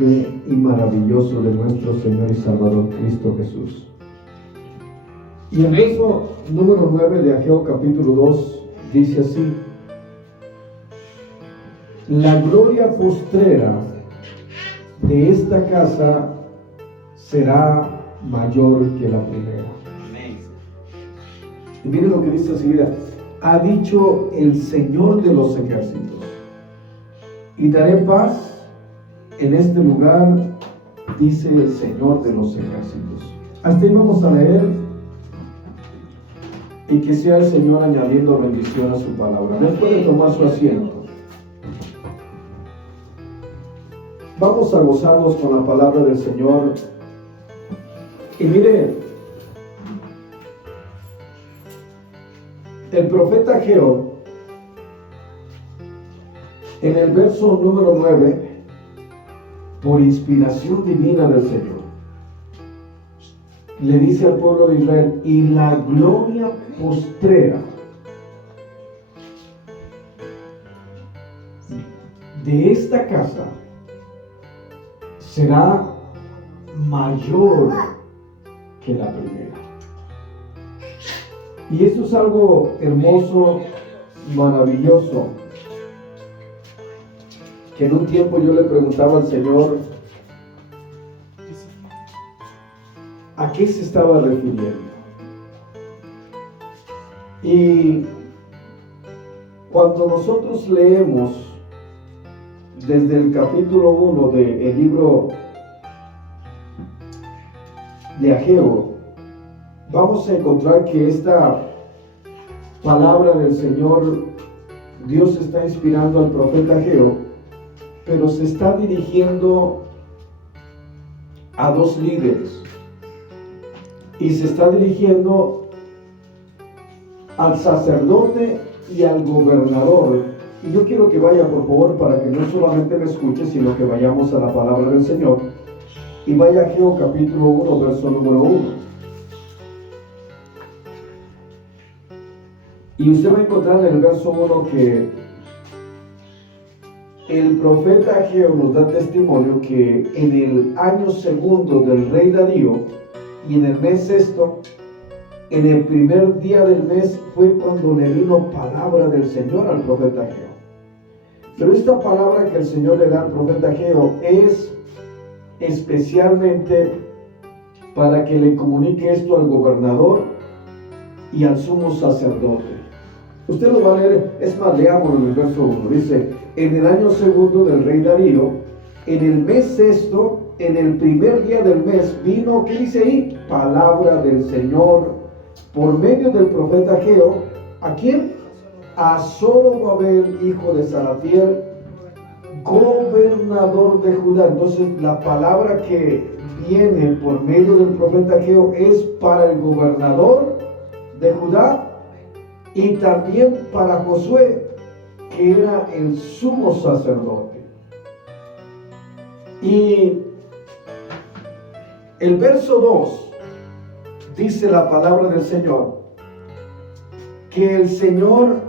y maravilloso de nuestro Señor y Salvador Cristo Jesús. Y el verso número 9 de Ageo capítulo 2 dice así: la gloria postrera de esta casa será mayor que la primera. Amén. Y miren lo que dice enseguida: ha dicho el Señor de los ejércitos, y daré paz en este lugar, dice el Señor de los ejércitos. Hasta ahí vamos a leer, y que sea el Señor añadiendo bendición a su palabra. ¿Me puede tomar su asiento? Vamos a gozarnos con la palabra del Señor. Y mire, el profeta Ageo, en el verso número 9, por inspiración divina del Señor, le dice al pueblo de Israel: y la gloria postrera de esta casa será mayor que la primera. Y esto es algo hermoso, maravilloso, que en un tiempo yo le preguntaba al Señor a qué se estaba refiriendo. Y cuando nosotros leemos desde el capítulo 1 del libro de Ageo, vamos a encontrar que esta palabra del Señor, Dios está inspirando al profeta Ageo, pero se está dirigiendo a dos líderes, y se está dirigiendo al sacerdote y al gobernador. Y yo quiero que vaya, por favor, para que no solamente me escuche, sino que vayamos a la palabra del Señor. Y vaya a Ageo capítulo 1, verso número 1. Y usted va a encontrar en el verso 1 que el profeta Ageo nos da testimonio que en el año segundo del rey Darío, y en el mes sexto, en el primer día del mes, fue cuando le vino palabra del Señor al profeta Ageo. Pero esta palabra que el Señor le da al profeta Ageo es especialmente para que le comunique esto al gobernador y al sumo sacerdote. Usted lo va a leer, es más, leamos en el verso 1. Dice: en el año segundo del rey Darío, en el mes sexto, en el primer día del mes, vino, ¿qué dice ahí? Palabra del Señor por medio del profeta Ageo. ¿A quién? A Zorobabel, hijo de Salatiel, gobernador de Judá. Entonces la palabra que viene por medio del profeta Ageo es para el gobernador de Judá, y también para Josué, que era el sumo sacerdote. Y el verso 2 dice la palabra del Señor, que el Señor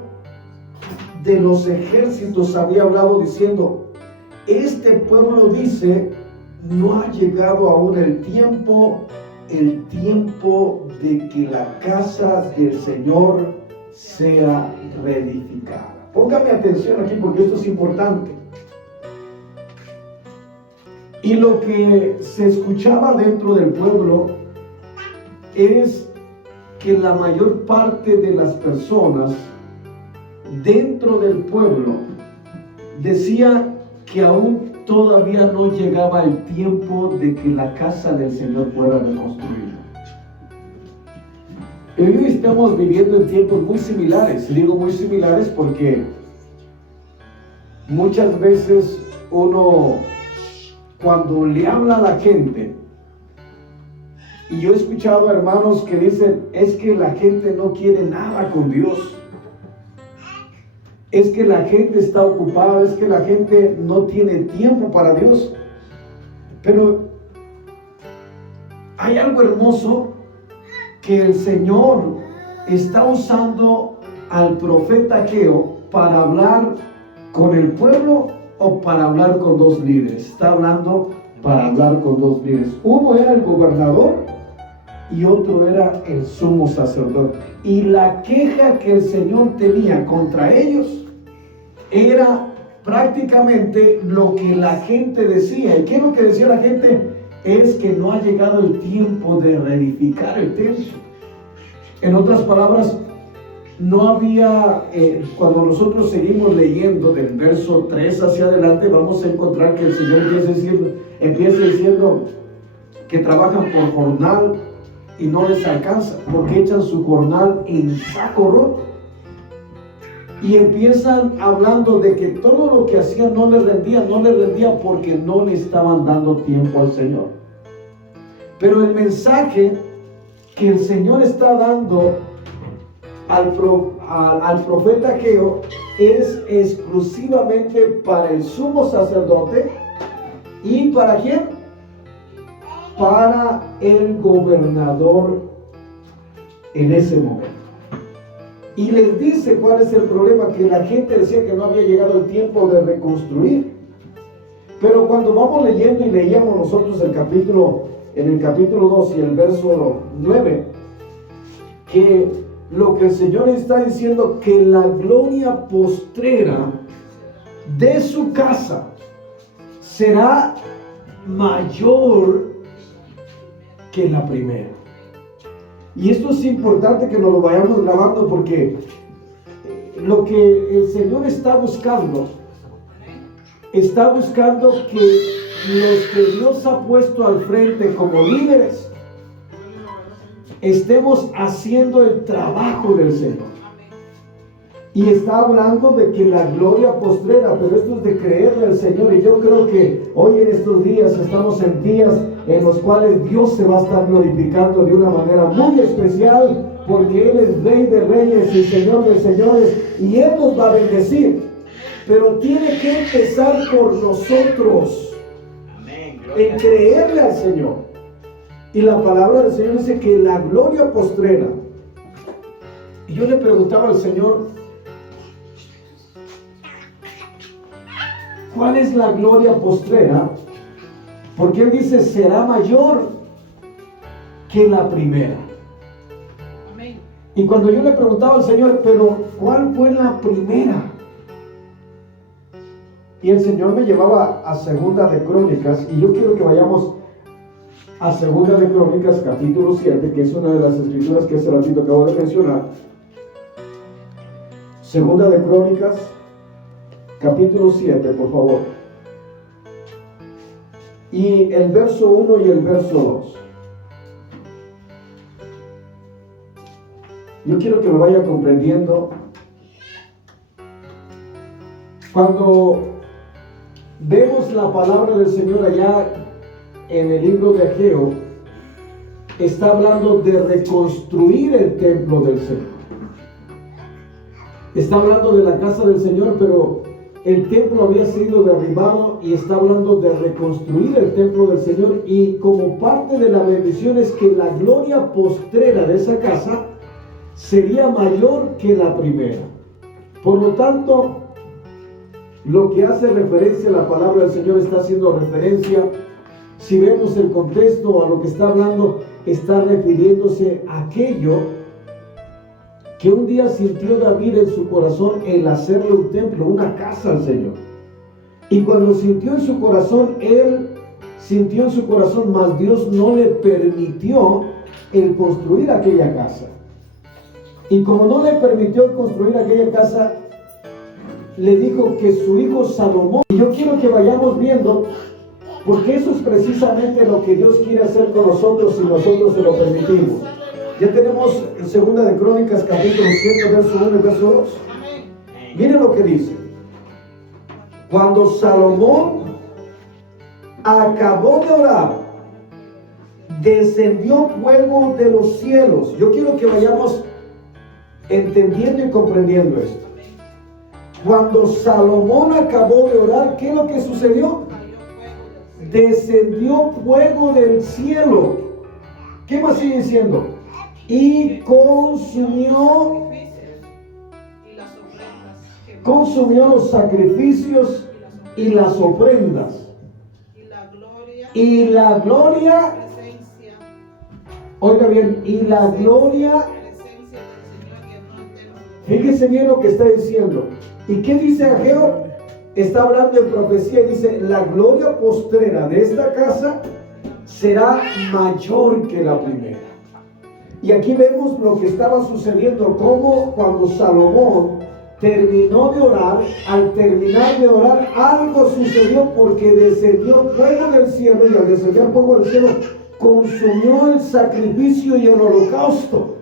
de los ejércitos había hablado diciendo: este pueblo dice, no ha llegado aún el tiempo de que la casa del Señor sea reedificada. Póngame atención aquí, porque esto es importante. Y lo que se escuchaba dentro del pueblo es que la mayor parte de las personas dentro del pueblo decía que aún todavía no llegaba el tiempo de que la casa del Señor fuera reconstruida. Hoy estamos viviendo en tiempos muy similares. Digo muy similares porque muchas veces uno, cuando le habla a la gente, y yo he escuchado a hermanos que dicen: es que la gente no quiere nada con Dios, es que la gente está ocupada, es que la gente no tiene tiempo para Dios. Pero hay algo hermoso que el Señor está usando al profeta Ageo para hablar con el pueblo o para hablar con dos líderes. Está hablando para hablar con dos líderes. Uno era el gobernador y otro era el sumo sacerdote. Y la queja que el Señor tenía contra ellos era prácticamente lo que la gente decía. ¿Y qué es lo que decía la gente? Es que no ha llegado el tiempo de reedificar el templo. En otras palabras, no había, cuando nosotros seguimos leyendo del verso 3 hacia adelante, vamos a encontrar que el Señor empieza diciendo que trabajan por jornal y no les alcanza, porque echan su jornal en saco roto. Y empiezan hablando de que todo lo que hacían no les rendía porque no le estaban dando tiempo al Señor. Pero el mensaje que el Señor está dando al profeta Ageo es exclusivamente para el sumo sacerdote. ¿Y para quién? Para el gobernador en ese momento. Y les dice cuál es el problema, que la gente decía que no había llegado el tiempo de reconstruir. Pero cuando vamos leyendo y leíamos nosotros en el capítulo 2 y el verso 9, que lo que el Señor está diciendo, que la gloria postrera de su casa será mayor que la primera. Y esto es importante que nos lo vayamos grabando, porque lo que el Señor está buscando que los que Dios ha puesto al frente como líderes estemos haciendo el trabajo del Señor. Y está hablando de que la gloria postrera, pero esto es de creerle al Señor. Y yo creo que hoy en estos días estamos en días en los cuales Dios se va a estar glorificando de una manera muy especial, porque Él es Rey de Reyes y Señor de Señores, y Él nos va a bendecir. Pero tiene que empezar por nosotros, en creerle al Señor. Y la palabra del Señor dice que la gloria postrera. Y yo le preguntaba al Señor, ¿cuál es la gloria postrera? Porque Él dice, será mayor que la primera. Amén. Y cuando yo le preguntaba al Señor, pero ¿cuál fue la primera? Y el Señor me llevaba a Segunda de Crónicas, y yo quiero que vayamos a Segunda de Crónicas, capítulo 7, que es una de las escrituras que hace ratito acabo de mencionar. Segunda de Crónicas, capítulo 7, por favor. Y el verso 1 y el verso 2. Yo quiero que me vaya comprendiendo. Cuando vemos la palabra del Señor allá en el libro de Ageo, está hablando de reconstruir el templo del Señor. Está hablando de la casa del Señor, pero el templo había sido derribado, y está hablando de reconstruir el templo del Señor. Y como parte de la bendición es que la gloria postrera de esa casa sería mayor que la primera. Por lo tanto, lo que hace referencia a la palabra del Señor está haciendo referencia, si vemos el contexto a lo que está hablando, está refiriéndose a aquello que un día sintió David en su corazón, el hacerle un templo, una casa al Señor. Y cuando sintió en su corazón, él sintió en su corazón, mas Dios no le permitió el construir aquella casa. Y como no le permitió construir aquella casa, le dijo que su hijo Salomón. Y yo quiero que vayamos viendo, porque eso es precisamente lo que Dios quiere hacer con nosotros si nosotros se lo permitimos. Ya tenemos en Segunda de Crónicas, capítulo 7, verso 1 y verso 2. Miren lo que dice. Cuando Salomón acabó de orar, descendió fuego de los cielos. Yo quiero que vayamos entendiendo y comprendiendo esto. Cuando Salomón acabó de orar, ¿qué es lo que sucedió? Descendió fuego del cielo. ¿Qué más sigue diciendo? Y consumió los sacrificios y las ofrendas. Y la gloria, oiga bien, y la gloria, fíjese bien lo que está diciendo. ¿Y qué dice Ageo? Está hablando en profecía y dice, la gloria postrera de esta casa será mayor que la primera. Y aquí vemos lo que estaba sucediendo, como cuando Salomón terminó de orar, al terminar de orar, algo sucedió porque descendió fuego del cielo, y al descender fuego del cielo, consumió el sacrificio y el holocausto.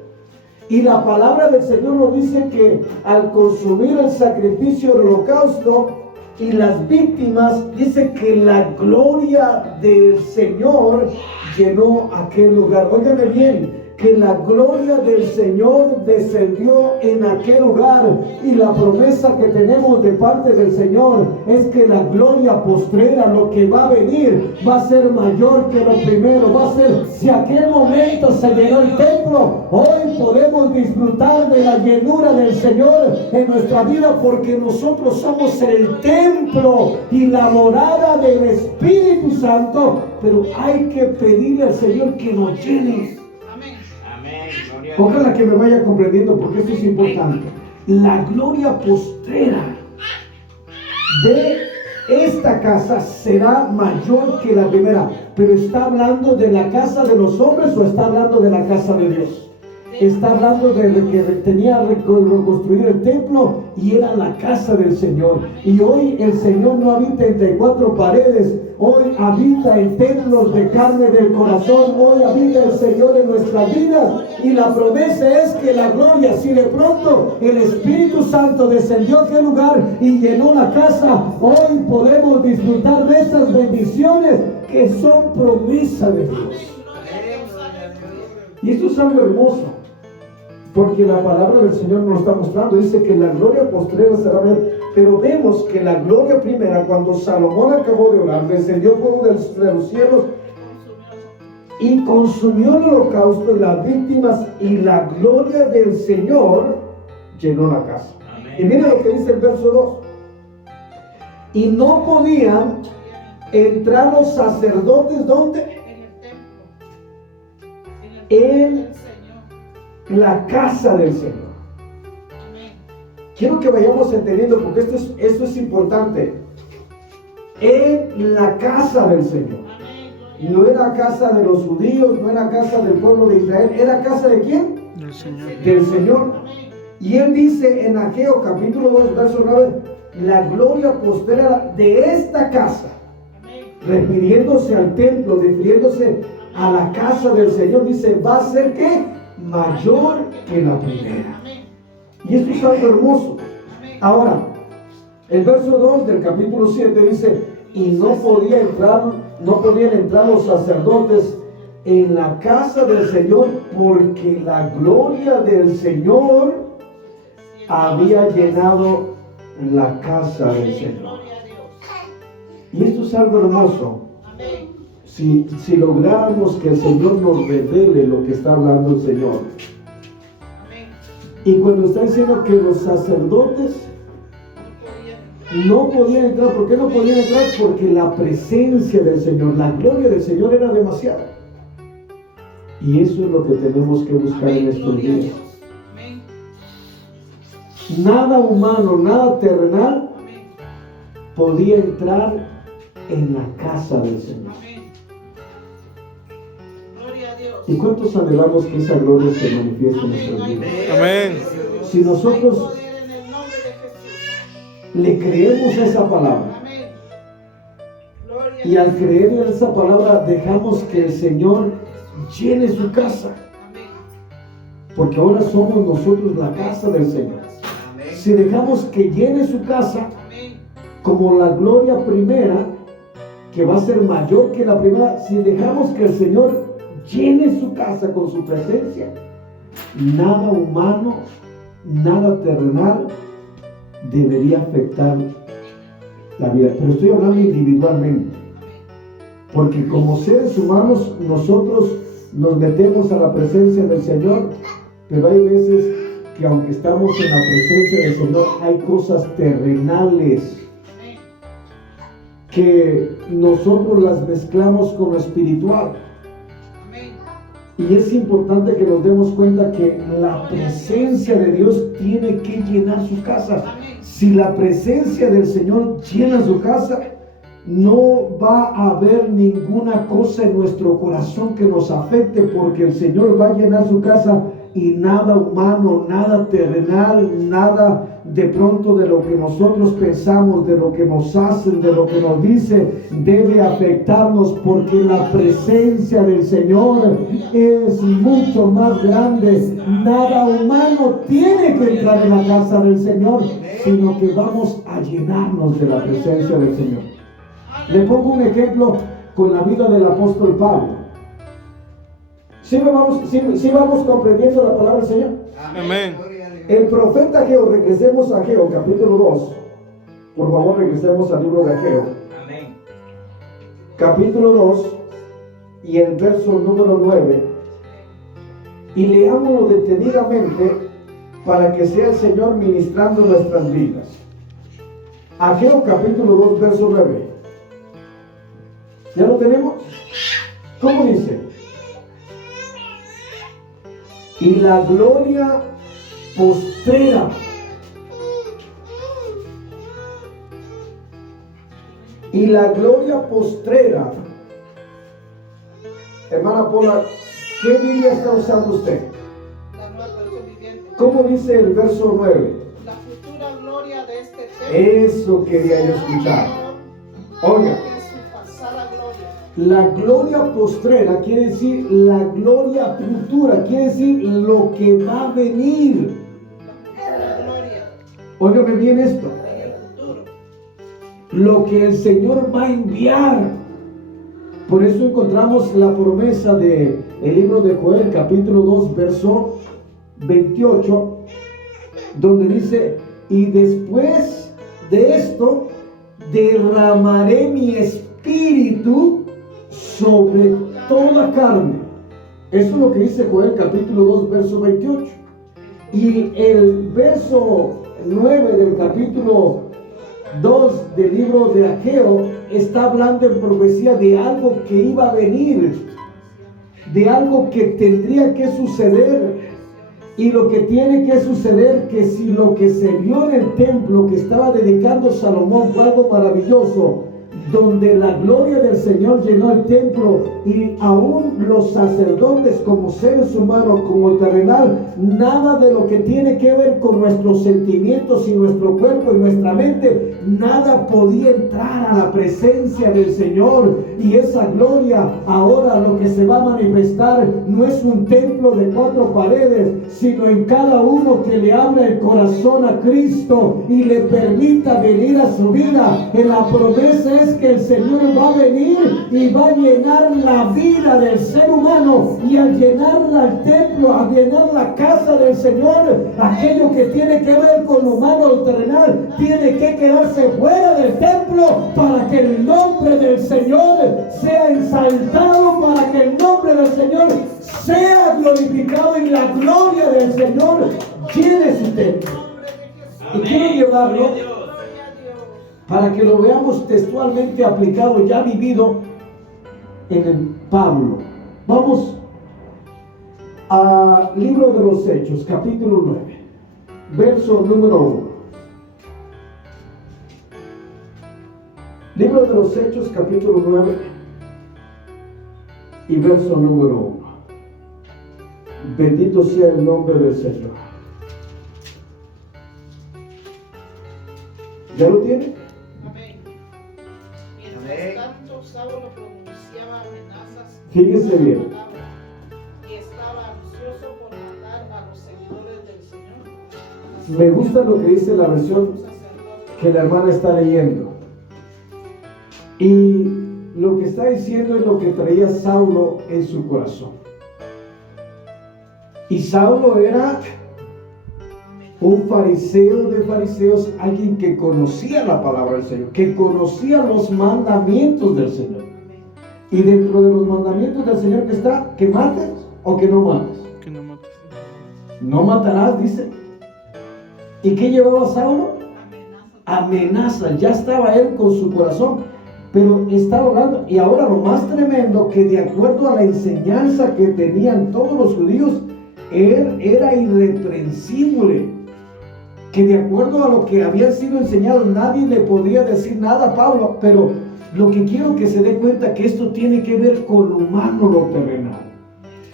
Y la palabra del Señor nos dice que al consumir el sacrificio y el holocausto y las víctimas, dice que la gloria del Señor llenó aquel lugar. Óigame bien, que la gloria del Señor descendió en aquel lugar, y la promesa que tenemos de parte del Señor es que la gloria postrera, lo que va a venir, va a ser mayor que lo primero. Va a ser, si aquel momento se llenó el templo, hoy podemos disfrutar de la llenura del Señor en nuestra vida, porque nosotros somos el templo y la morada del Espíritu Santo, pero hay que pedirle al Señor que nos llene. Ojalá que me vaya comprendiendo, porque esto es importante. La gloria postrera de esta casa será mayor que la primera. Pero ¿está hablando de la casa de los hombres o está hablando de la casa de Dios? Está hablando de que tenía que reconstruir el templo, y era la casa del Señor. Y hoy el Señor no habita entre cuatro paredes, hoy habita en templos de carne del corazón. Hoy habita el Señor en nuestras vidas, y la promesa es que la gloria, si de pronto el Espíritu Santo descendió a aquel lugar y llenó la casa, hoy podemos disfrutar de estas bendiciones que son promesa de Dios. Y esto es algo hermoso, porque la palabra del Señor nos está mostrando. Dice que la gloria postrera será mayor. Pero vemos que la gloria primera, cuando Salomón acabó de orar, descendió fuego de los cielos y consumió el holocausto y las víctimas, y la gloria del Señor llenó la casa. Amén. Y miren lo que dice el verso 2. Y no podían entrar los sacerdotes, ¿dónde? En la casa del Señor. Quiero que vayamos entendiendo, porque esto es importante. En la casa del Señor. No era casa de los judíos, no era casa del pueblo de Israel. ¿Era casa de quién? Del Señor. Del Señor. Y él dice en Ageo capítulo 2, verso 9, la gloria postrera de esta casa, refiriéndose al templo, refiriéndose a la casa del Señor, dice, va a ser ¿qué? Mayor que la primera. Y esto es algo hermoso. Ahora, el verso 2 del capítulo 7 dice, y no podían entrar los sacerdotes en la casa del Señor, porque la gloria del Señor había llenado la casa del Señor. Y esto es algo hermoso. Si lográramos que el Señor nos revele lo que está hablando el Señor. Y cuando está diciendo que los sacerdotes no podían entrar, ¿por qué no podían entrar? Porque la presencia del Señor, la gloria del Señor era demasiada. Y eso es lo que tenemos que buscar en estos días. Nada humano, nada terrenal podía entrar en la casa del Señor. ¿Y cuántos anhelamos que esa gloria se manifieste en nuestras vidas? Amén. Si nosotros le creemos a esa palabra, y al creer en esa palabra dejamos que el Señor llene su casa, porque ahora somos nosotros la casa del Señor. Si dejamos que llene su casa, como la gloria primera, que va a ser mayor que la primera, si dejamos que el Señor llene su casa con su presencia, nada humano, nada terrenal debería afectar la vida. Pero estoy hablando individualmente, porque como seres humanos nosotros nos metemos a la presencia del Señor, pero hay veces que aunque estamos en la presencia del Señor, hay cosas terrenales que nosotros las mezclamos con lo espiritual. Y es importante que nos demos cuenta que la presencia de Dios tiene que llenar su casa. Si la presencia del Señor llena su casa, no va a haber ninguna cosa en nuestro corazón que nos afecte, porque el Señor va a llenar su casa y nada humano, nada terrenal, nada de pronto de lo que nosotros pensamos, de lo que nos hacen, de lo que nos dice, debe afectarnos, porque la presencia del Señor es mucho más grande. Nada humano tiene que entrar en la casa del Señor, sino que vamos a llenarnos de la presencia del Señor. Le pongo un ejemplo con la vida del apóstol Pablo. ¿Sí vamos comprendiendo la palabra del Señor? Amén. El profeta Ageo, regresemos a Ageo, capítulo 2. Por favor, regresemos al libro de Ageo. Amén. Capítulo 2 y el verso número 9. Y leámoslo detenidamente para que sea el Señor ministrando nuestras vidas. Ageo, capítulo 2, verso 9. ¿Ya lo tenemos? ¿Cómo dice? Y la gloria postrera hermana Paula, ¿qué Biblia está usando usted? La nueva versión viviente. ¿Cómo dice el verso 9? La futura gloria de este templo. Eso quería yo escuchar. Oiga, Que su pasada gloria. la gloria postrera quiere decir la gloria futura, quiere decir lo que va a venir. La gloria Óigame bien esto, en el futuro. lo que el Señor va a enviar. Por eso encontramos la promesa del libro de Joel, capítulo 2, verso 28, donde dice: y después de esto derramaré mi espíritu sobre toda carne. Eso es lo que dice Joel, capítulo 2, verso 28. Y el verso 9 del capítulo 2 del libro de Ageo está hablando en profecía de algo que iba a venir, de algo que tendría que suceder. Y lo que tiene que suceder, que si lo que se vio en el templo que estaba dedicando Salomón fue algo maravilloso, donde la gloria del Señor llenó el templo, y aún los sacerdotes como seres humanos, como terrenal, nada de lo que tiene que ver con nuestros sentimientos y nuestro cuerpo y nuestra mente, nada podía entrar a la presencia del Señor. Y esa gloria ahora lo que se va a manifestar no es un templo de 4 paredes, sino en cada uno que le abra el corazón a Cristo y le permita venir a su vida. En la promesa es que el Señor va a venir y va a llenar la vida del ser humano, y al llenarla el templo, al llenar la casa del Señor, aquello que tiene que ver con lo humano o terrenal tiene que quedarse fuera del templo, para que el nombre del Señor sea exaltado, para que el nombre del Señor sea glorificado y la gloria del Señor llene su templo. Y quiero llevarlo para que lo veamos textualmente aplicado, ya vivido en el Pablo. Vamos al libro de los Hechos, capítulo 9, verso número 1. Libro de los Hechos, capítulo 9 y verso número 1. Bendito sea el nombre del Señor. ¿Ya lo tiene? Amén. Mientras tanto, Saulo pronunciaba amenazas. Fíjese bien. Y estaba ansioso por matar a los seguidores del Señor. Me gusta lo que dice la versión que la hermana está leyendo. Y lo que está diciendo es lo que traía Saulo en su corazón. Y Saulo era un fariseo de fariseos, alguien que conocía la palabra del Señor, que conocía los mandamientos del Señor. Y dentro de los mandamientos del Señor que está, que mates o que no mates. Que no mates. No matarás, dice. ¿Y qué llevaba Saulo? Amenaza. Ya estaba él con su corazón. pero estaba orando. Y ahora lo más tremendo, que de acuerdo a la enseñanza que tenían todos los judíos, él era irreprensible, que de acuerdo a lo que había sido enseñado, nadie le podía decir nada a Pablo. Pero lo que quiero que se dé cuenta, que esto tiene que ver con lo humano, lo terrenal.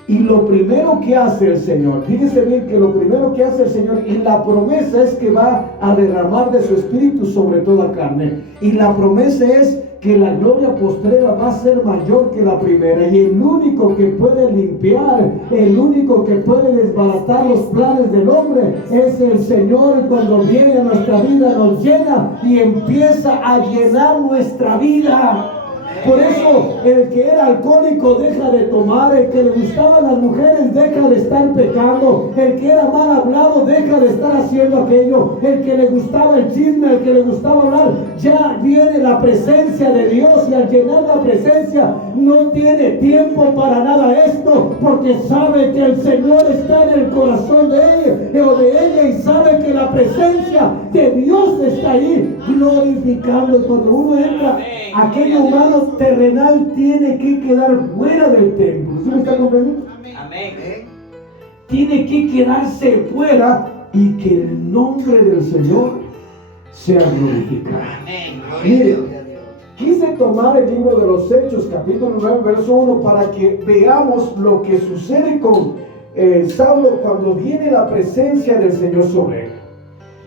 Y lo primero que hace el Señor, fíjese bien que lo primero que hace el Señor, y la promesa es que va a derramar de su espíritu sobre toda carne, y la promesa es que la gloria postrera va a ser mayor que la primera, y el único que puede limpiar, el único que puede desbaratar los planes del hombre es el Señor. Cuando viene a nuestra vida, nos llena y empieza a llenar nuestra vida. Por eso el que era alcohólico deja de tomar, el que le gustaban las mujeres deja de estar pecando, el que era mal hablado deja de estar haciendo aquello, el que le gustaba el chisme, el que le gustaba hablar, ya viene la presencia de Dios, y al llenar la presencia no tiene tiempo para nada esto, porque sabe que el Señor está en el corazón de ella o de ella, y sabe que la presencia de Dios está ahí glorificando. Cuando uno entra, aquello humano terrenal tiene que quedar fuera del templo. ¿Sí me está comprendiendo? Amén. Tiene que quedarse fuera, y que el nombre del Señor sea glorificado. Mire, quise tomar el libro de los Hechos, capítulo 9, verso 1, para que veamos lo que sucede con Saulo cuando viene la presencia del Señor sobre él.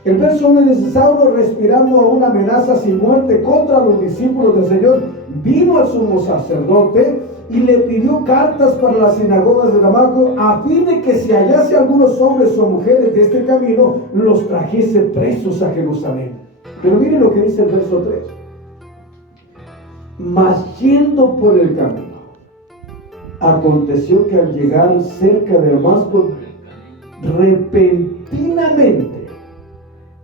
El verso 1 dice: Saulo, respirando aún amenazas y muerte contra los discípulos del Señor, vino al sumo sacerdote y le pidió cartas para las sinagogas de Damasco, a fin de que si hallase algunos hombres o mujeres de este camino, los trajese presos a Jerusalén. Pero miren lo que dice el verso 3. Mas yendo por el camino, aconteció que al llegar cerca de Damasco, repentinamente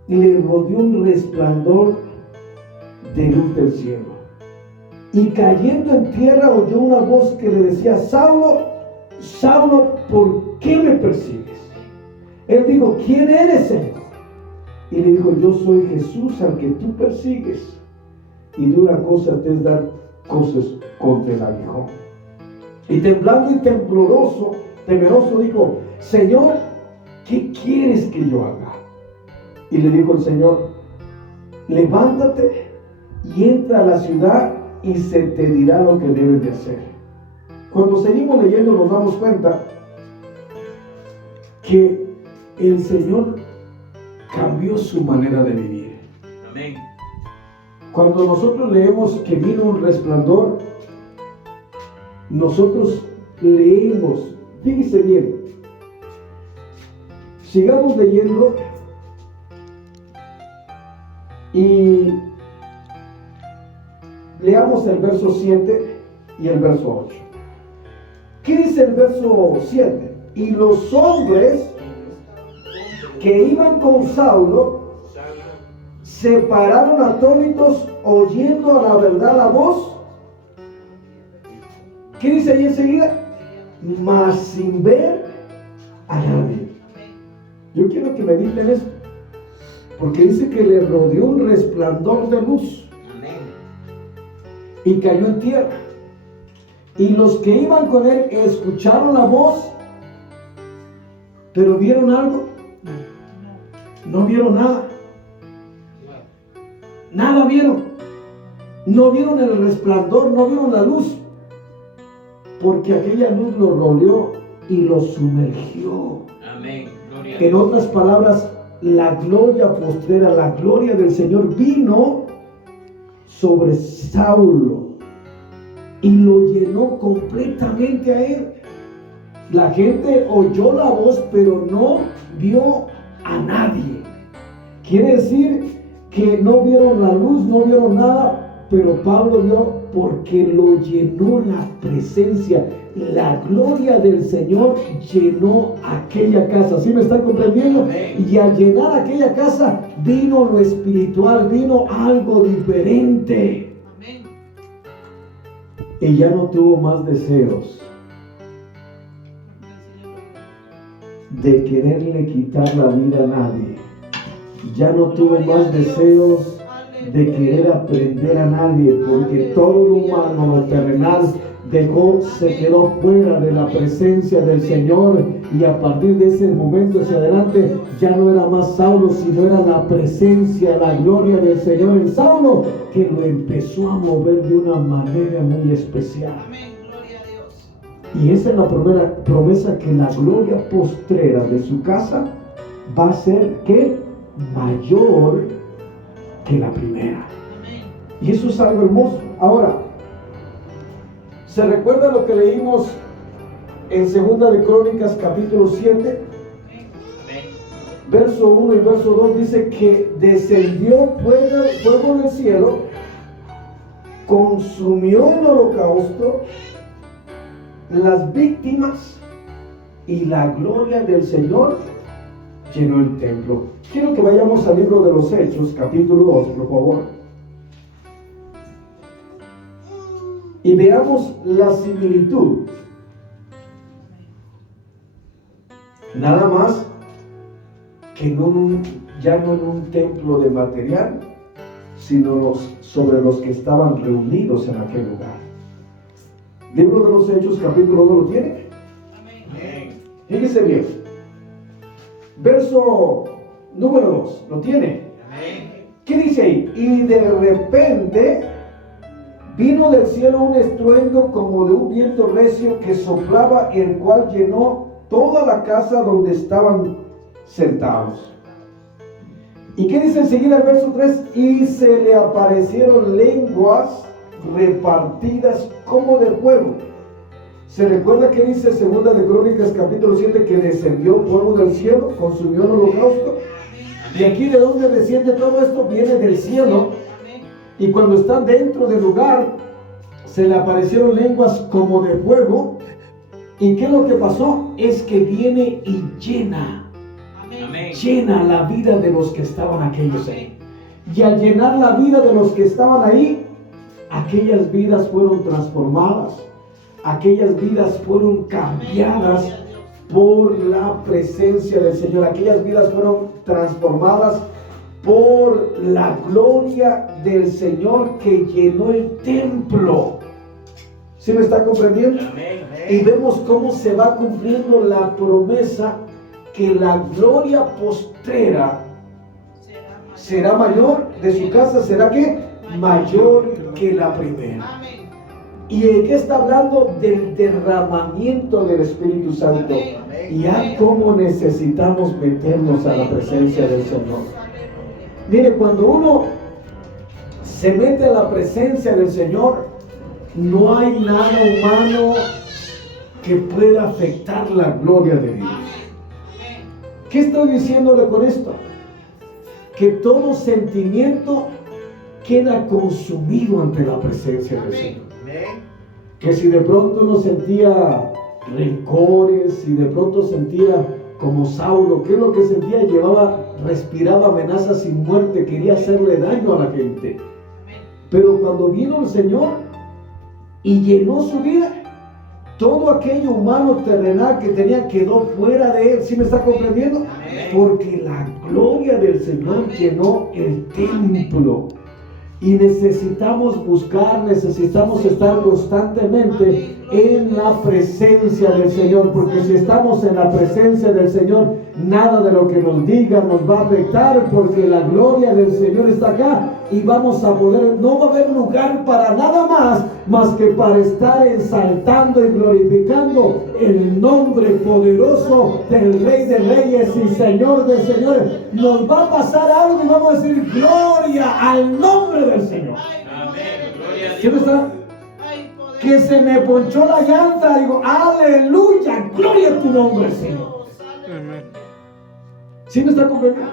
le rodeó un resplandor de luz del cielo, y cayendo en tierra oyó una voz que le decía: Saulo, Saulo, ¿por qué me persigues? Él dijo: ¿quién eres, Señor? Y le dijo: yo soy Jesús al que tú persigues, y de una cosa te es dar cosas contra el aguijón. Y temblando y temeroso dijo: Señor, ¿qué quieres que yo haga? Y le dijo el Señor: levántate y entra a la ciudad, y se te dirá lo que debes de hacer. Cuando seguimos leyendo nos damos cuenta que el Señor cambió su manera de vivir. Amén. Cuando nosotros leemos que vino un resplandor, nosotros leemos, fíjese bien, sigamos leyendo y leamos el verso 7 y el verso 8. ¿Qué dice el verso 7? Y los hombres que iban con Saulo se pararon atónitos, oyendo a la verdad la voz. ¿Qué dice ahí enseguida? Mas sin ver a nadie. Yo quiero que mediten esto, porque dice que le rodeó un resplandor de luz y cayó en tierra. Y los que iban con él escucharon la voz, pero ¿vieron algo? No vieron nada. Nada vieron. No vieron el resplandor, no vieron la luz, porque aquella luz los rodeó y los sumergió. Amén. Gloria. En otras palabras, la gloria postrera, la gloria del Señor vino sobre Saulo y lo llenó completamente a él. La gente oyó la voz, pero no vio a nadie. Quiere decir que no vieron la luz, no vieron nada, pero Pablo vio, porque lo llenó la presencia. La gloria del Señor llenó aquella casa. ¿Sí me están comprendiendo? Amén. Y al llenar aquella casa vino lo espiritual, vino algo diferente. Amén. Y ya no tuvo más deseos de quererle quitar la vida a nadie. Ya no tuvo más deseos de querer aprender a nadie, porque todo lo humano, lo terrenal, se quedó fuera de la presencia del Señor, y a partir de ese momento hacia adelante ya no era más Saulo, sino era la presencia, la gloria del Señor en Saulo, que lo empezó a mover de una manera muy especial. Y esa es la primera promesa, que la gloria postrera de su casa va a ser que mayor que la primera. Y eso es algo hermoso. Ahora, ¿se recuerda lo que leímos en 2 de Crónicas capítulo 7? Verso 1 y verso 2 dice que descendió fuego del cielo, consumió el holocausto, las víctimas, y la gloria del Señor llenó el templo. Quiero que vayamos al libro de los Hechos, capítulo 2, por favor. Y veamos la similitud. Nada más que ya no en un templo de material, sino sobre los que estaban reunidos en aquel lugar. Libro de los Hechos, capítulo 2, ¿lo tiene? Amén. Fíjese bien. Verso número 2, ¿lo tiene? Amén. ¿Qué dice ahí? Y de repente vino del cielo un estruendo como de un viento recio que soplaba, el cual llenó toda la casa donde estaban sentados. ¿Y qué dice enseguida el verso 3? Y se le aparecieron lenguas repartidas como de fuego. ¿Se recuerda que dice 2 de Crónicas capítulo 7 que descendió fuego del cielo, consumió el holocausto? Y aquí, ¿de dónde desciende todo esto? Viene del cielo. Y cuando está dentro del lugar, se le aparecieron lenguas como de fuego. ¿Y qué es lo que pasó? Es que viene y llena la vida de los que estaban aquellos ahí. Y al llenar la vida de los que estaban ahí, aquellas vidas fueron transformadas, aquellas vidas fueron cambiadas por la presencia del Señor, aquellas vidas fueron transformadas por la gloria del Señor que llenó el templo. ¿Sí me está comprendiendo? Amén. Y vemos cómo se va cumpliendo la promesa que la gloria postrera será mayor, de su casa será ¿qué? Mayor que la primera. ¿Y de qué está hablando? Del derramamiento del Espíritu Santo. Y a cómo necesitamos meternos a la presencia del Señor. Mire, cuando uno se mete a la presencia del Señor, no hay nada humano que pueda afectar la gloria de Dios. ¿Qué estoy diciéndole con esto? Que todo sentimiento queda consumido ante la presencia del Señor. Que si de pronto uno sentía rencores, si de pronto sentía como Saulo, ¿qué es lo que sentía? Respiraba amenazas y muerte, quería hacerle daño a la gente. Pero cuando vino el Señor y llenó su vida, todo aquello humano terrenal que tenía quedó fuera de él. ¿Sí me está comprendiendo? Porque la gloria del Señor llenó el templo. Y necesitamos buscar, necesitamos estar constantemente en la presencia del Señor, porque si estamos en la presencia del Señor, nada de lo que nos diga nos va a afectar, porque la gloria del Señor está acá y vamos a poder, no va a haber lugar para nada más que para estar exaltando y glorificando el nombre poderoso del Rey de Reyes y Señor de Señores. Nos va a pasar algo y vamos a decir gloria al nombre del Señor. ¿Sí me está? Que se me ponchó la llanta, digo, aleluya, gloria a tu nombre, Señor. ¿Sí me está comprendiendo?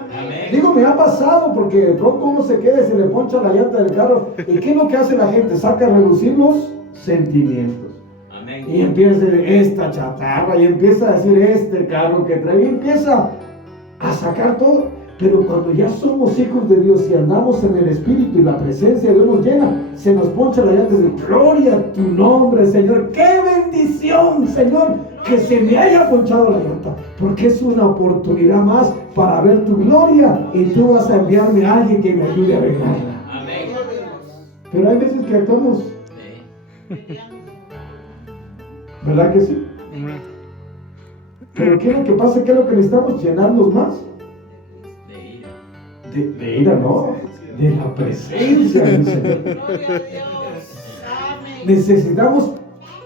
Digo, me ha pasado porque de pronto uno se queda y se le poncha la llanta del carro. ¿Y qué es lo que hace la gente? Saca a relucir los sentimientos. Amén. Y empieza a decir esta chatarra, y empieza a decir este carro que trae, y empieza a sacar todo. Pero cuando ya somos hijos de Dios y andamos en el Espíritu y la presencia de Dios nos llena, se nos poncha la llanta y dice, gloria a tu nombre, Señor. ¡Qué bendición, Señor, que se me haya ponchado la llanta! Porque es una oportunidad más para ver tu gloria y tú vas a enviarme a alguien que me ayude a arreglarla. Pero hay veces que actuamos, ¿verdad que sí? Pero ¿qué es lo que pasa? ¿Qué es lo que necesitamos? Llenarnos más. De ira, no. De la presencia del Señor. Gloria a Dios. Amén. Necesitamos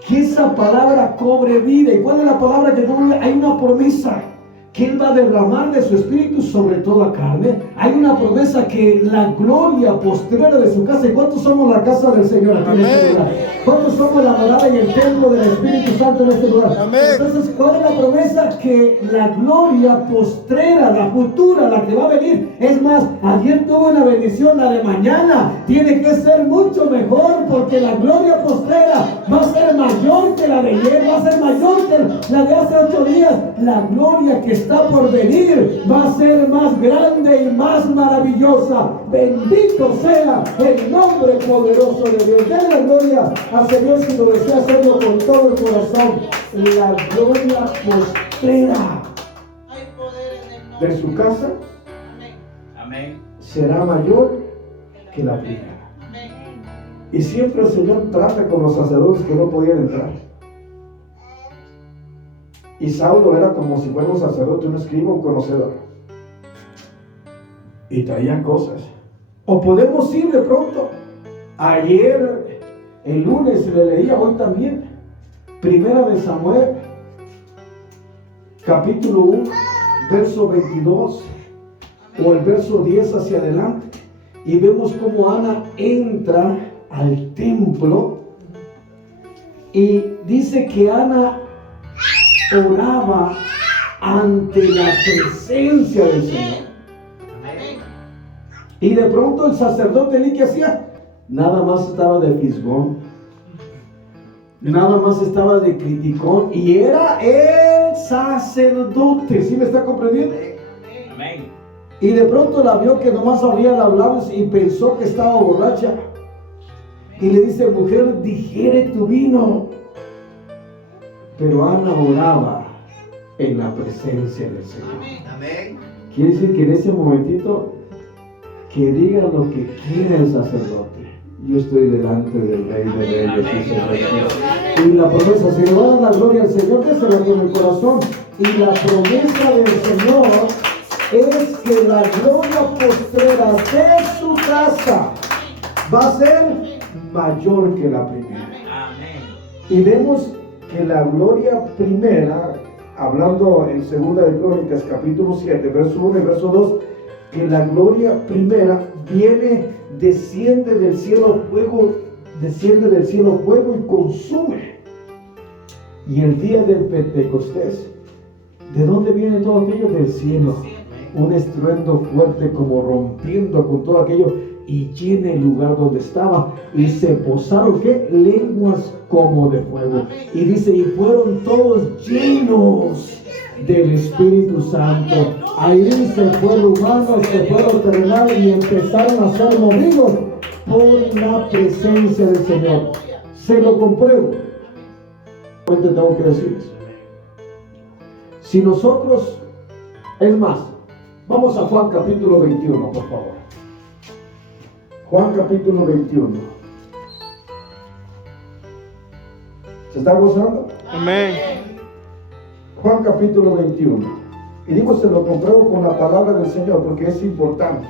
que esa palabra cobre vida. ¿Y cuál es la palabra que cobre vida? Hay una promesa que Él va a derramar de su espíritu sobre toda carne. Hay una promesa que la gloria postrera de su casa. ¿Y cuántos somos la casa del Señor aquí en este lugar? ¿Cuántos somos la morada y el templo del Espíritu Santo en este lugar? Amén. Entonces, ¿cuál es la promesa? Que la gloria postrera, la futura, la que va a venir. Es más, ayer tuve una bendición, la de mañana tiene que ser mucho mejor, porque la gloria postrera va a ser mayor que la de ayer, va a ser mayor que la de hace 8 días. La gloria que está por venir va a ser más grande y más maravillosa. Bendito sea el nombre poderoso de Dios. Dale la gloria al Señor si lo desea hacerlo con todo el corazón. La gloria postrera Hay poder en el nombre de su casa Amén. Amén. será mayor que la primera. Amén. Y siempre el Señor trata con los sacerdotes que no podían entrar. Y Saulo era como si fuera un sacerdote, un escriba, un conocedor. Y traía cosas. O podemos ir de pronto. Ayer, el lunes, le leía, hoy también. Primera de Samuel, capítulo 1, verso 22, o el verso 10 hacia adelante. Y vemos cómo Ana entra al templo. Y dice que Ana oraba ante la presencia del Señor. Amén. Y de pronto el sacerdote Elí, ¿qué hacía? Nada más estaba de fisgón, nada más estaba de criticón, y era el sacerdote. ¿Sí me está comprendiendo? Amén. Y de pronto la vio que nomás abría los labios y pensó que estaba borracha. Y le dice: mujer, digiere tu vino. Pero Ana oraba en la presencia del Señor. Amén. Quiere decir que en ese momentito, que diga lo que quiera el sacerdote. Yo estoy delante del Rey de Reyes y Señor de Señores. Y la promesa, si le va a dar la gloria al Señor, désela con el corazón. Y la promesa del Señor es que la gloria postrera de su casa va a ser mayor que la primera. Amén. Y vemos que la gloria primera, hablando en 2 de Crónicas capítulo 7, verso 1 y verso 2, que la gloria primera desciende del cielo fuego y consume. Y el día del Pentecostés, ¿de dónde viene todo aquello? Del cielo. Un estruendo fuerte como rompiendo con todo aquello y llena el lugar donde estaba, y se posaron, ¿qué? Lenguas como de fuego. Y dice, y fueron todos llenos del Espíritu Santo. Ahí se fueron humanos, se fueron terrenales y empezaron a ser movidos por la presencia del Señor. Se lo compruebo. Tengo que decirles, si nosotros, es más, vamos a Juan capítulo 21, por favor. Juan capítulo 21. ¿Se está gozando? Amén. Juan capítulo 21. Y digo, se lo compruebo con la palabra del Señor porque es importante.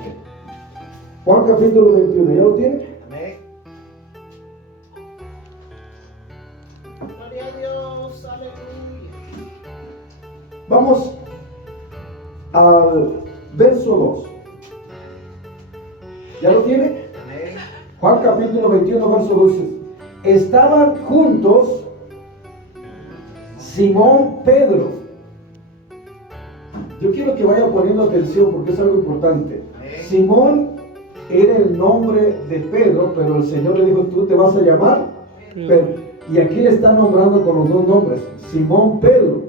Juan capítulo 21. ¿Ya lo tiene? Amén. Gloria a Dios. Aleluya. Vamos al verso 2. ¿Ya lo tiene? Amén. Juan capítulo 21, verso 12. Estaban juntos Simón, Pedro. Yo quiero que vaya poniendo atención porque es algo importante. Simón era el nombre de Pedro, pero el Señor le dijo, tú te vas a llamar Pedro. Y aquí le está nombrando con los dos nombres. Simón, Pedro.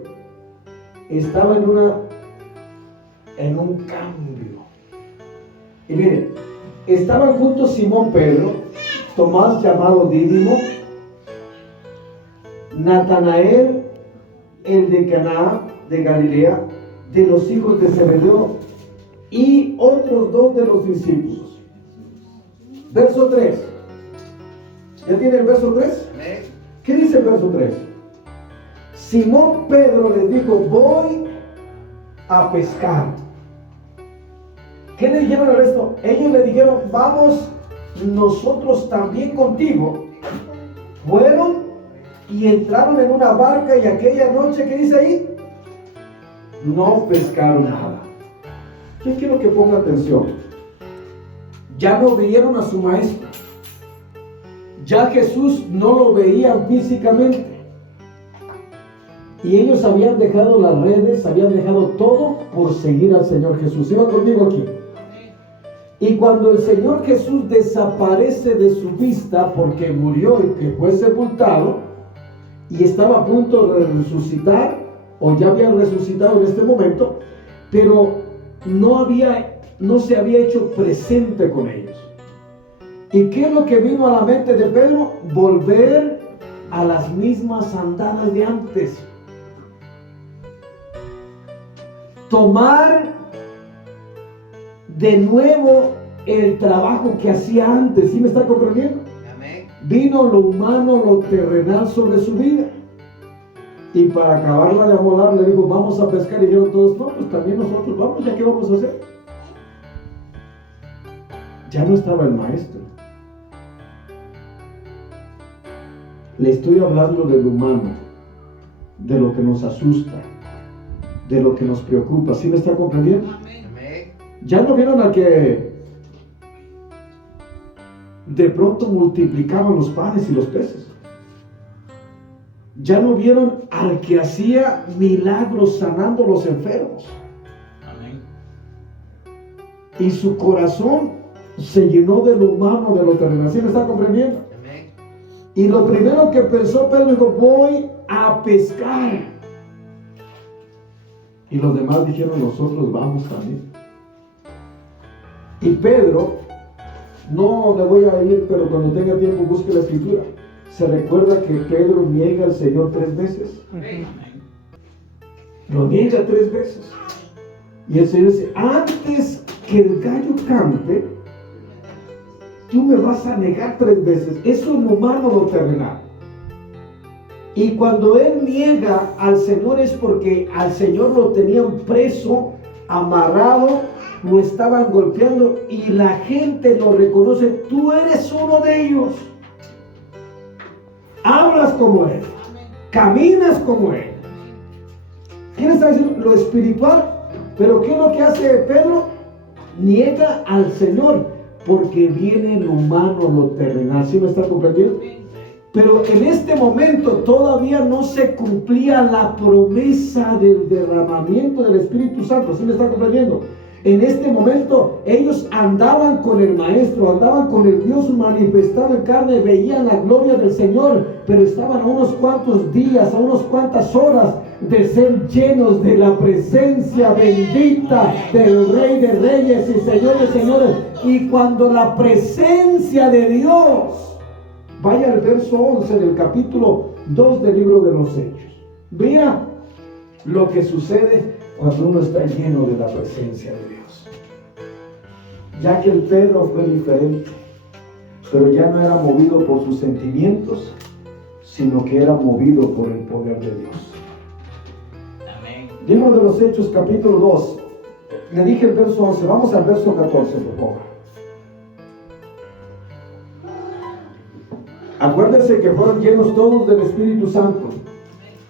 Estaba en un cambio. Y miren, estaban juntos Simón, Pedro, Tomás llamado Dídimo, Natanael, el de Caná de Galilea, de los hijos de Zebedeo, y otros dos de los discípulos. Verso 3. ¿Ya tiene el verso 3? Amén. ¿Qué dice el verso 3? Simón Pedro les dijo, voy a pescar. ¿Qué le dijeron al resto? Ellos le dijeron, vamos nosotros también contigo. Fueron y entraron en una barca y aquella noche, ¿qué dice ahí? No pescaron nada. Yo quiero que ponga atención. Ya no vieron a su maestro. Ya Jesús no lo veían físicamente. Y ellos habían dejado las redes, habían dejado todo por seguir al Señor Jesús. ¿Iba conmigo aquí? Y cuando el Señor Jesús desaparece de su vista porque murió y que fue sepultado y estaba a punto de resucitar, o ya había resucitado en este momento, pero no se había hecho presente con ellos. ¿Y qué es lo que vino a la mente de Pedro? Volver a las mismas andadas de antes. Tomar de nuevo el trabajo que hacía antes. ¿Sí me está comprendiendo? Amén. Vino lo humano, lo terrenal sobre su vida. Y para acabarla de amolar le dijo, vamos a pescar. Y dijeron todos, no, pues también nosotros vamos, ¿ya qué vamos a hacer? Ya no estaba el maestro. Le estoy hablando del humano, de lo que nos asusta, de lo que nos preocupa. ¿Sí me está comprendiendo? Amén. Amén. Ya no vieron a que de pronto multiplicaban los panes y los peces. Ya no vieron al que hacía milagros sanando a los enfermos. Amén. Y su corazón se llenó de lo humano, de lo terrenal. ¿Sí me está comprendiendo? Amén. Y lo primero que pensó Pedro, dijo, voy a pescar. Y los demás dijeron, nosotros vamos también. Y Pedro, no le voy a ir, pero cuando tenga tiempo busque la escritura. Se recuerda que Pedro niega al Señor 3 veces. Amén. Lo niega 3 veces. Y el Señor dice, antes que el gallo cante, tú me vas a negar 3 veces. Eso es lo humano, lo terrenal. Y cuando él niega al Señor es porque al Señor lo tenían preso, amarrado, lo estaban golpeando y la gente lo reconoce. Tú eres uno de ellos. Hablas como él, caminas como él. ¿Quién está diciendo? Lo espiritual. Pero ¿qué es lo que hace Pedro? Niega al Señor porque viene lo humano, lo terrenal. ¿Sí me está comprendiendo? Pero en este momento todavía no se cumplía la promesa del derramamiento del Espíritu Santo. ¿Sí me está comprendiendo? En este momento ellos andaban con el Maestro, andaban con el Dios manifestado en carne, veían la gloria del Señor, pero estaban a unos cuantos días, a unas cuantas horas de ser llenos de la presencia bendita del Rey de Reyes y Señor de Señores. Y cuando la presencia de Dios, vaya al verso 11 del capítulo 2 del libro de los Hechos. Mira lo que sucede cuando uno está lleno de la presencia de Dios. Ya que el Pedro fue diferente, pero ya no era movido por sus sentimientos, sino que era movido por el poder de Dios. Amén. Libro de los Hechos, capítulo 2. Le dije el verso 11, vamos al verso 14, por favor. Acuérdense que fueron llenos todos del Espíritu Santo.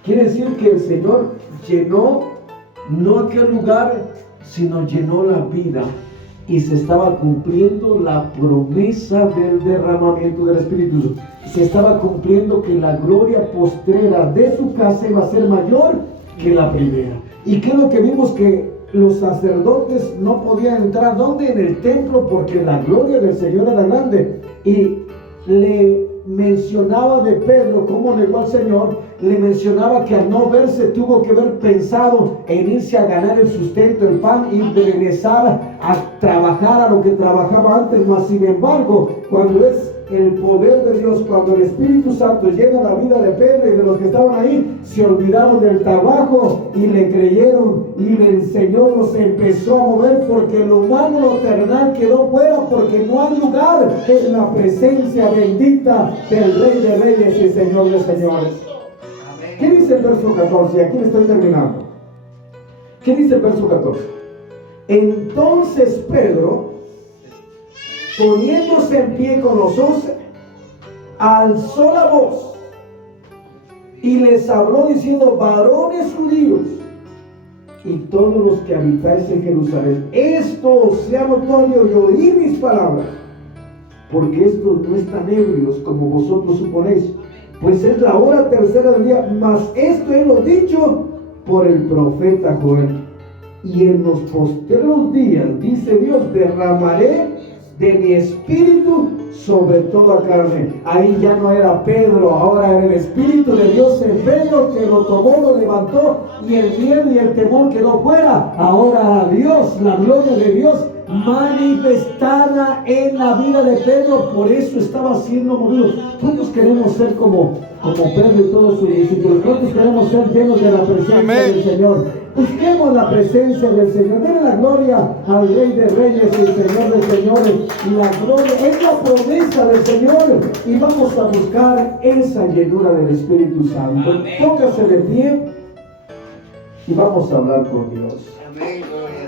Quiere decir que el Señor llenó no aquel lugar, sino llenó la vida y se estaba cumpliendo la promesa del derramamiento del Espíritu. Se estaba cumpliendo que la gloria postrera de su casa iba a ser mayor que la primera. ¿Y qué es lo que vimos? Que los sacerdotes no podían entrar. ¿Dónde? En el templo, porque la gloria del Señor era grande. Y le mencionaba de Pedro cómo negó al Señor, le mencionaba que al no verse tuvo que haber pensado en irse a ganar el sustento, el pan, y regresar a trabajar a lo que trabajaba antes. Mas sin embargo, cuando es el poder de Dios, cuando el Espíritu Santo llena la vida de Pedro y de los que estaban ahí, se olvidaron del trabajo y le creyeron, y el Señor los empezó a mover, porque lo humano, lo terrenal quedó fuera, porque no hay lugar en la presencia bendita del Rey de Reyes y Señor de Señores. ¿Qué dice el verso 14? Aquí le estoy terminando. ¿Qué dice el verso 14? Entonces Pedro, poniéndose en pie con los 11, alzó la voz y les habló diciendo: varones judíos y todos los que habitáis en Jerusalén, esto sea notorio y oíd mis palabras, porque estos no están ebrios como vosotros suponéis, pues es la hora tercera del día. Mas esto es lo dicho por el profeta Joel. Y en los postreros días, dice Dios, derramaré de mi espíritu sobre toda carne. Ahí ya no era Pedro, ahora era el Espíritu de Dios en Pedro, que lo tomó, lo levantó, y el miedo y el temor quedó fuera. Ahora Dios, la gloria de Dios manifestada en la vida de Pedro, por eso estaba siendo movido. ¿Cuántos queremos ser como Pedro y todos sus discípulos? ¿Cuántos queremos ser llenos de la presencia del Señor? Busquemos la presencia del Señor. Denle la gloria al Rey de Reyes y Señor de Señores. Y la gloria es la promesa del Señor. Y vamos a buscar esa llenura del Espíritu Santo. Póngase de pie y vamos a hablar con Dios.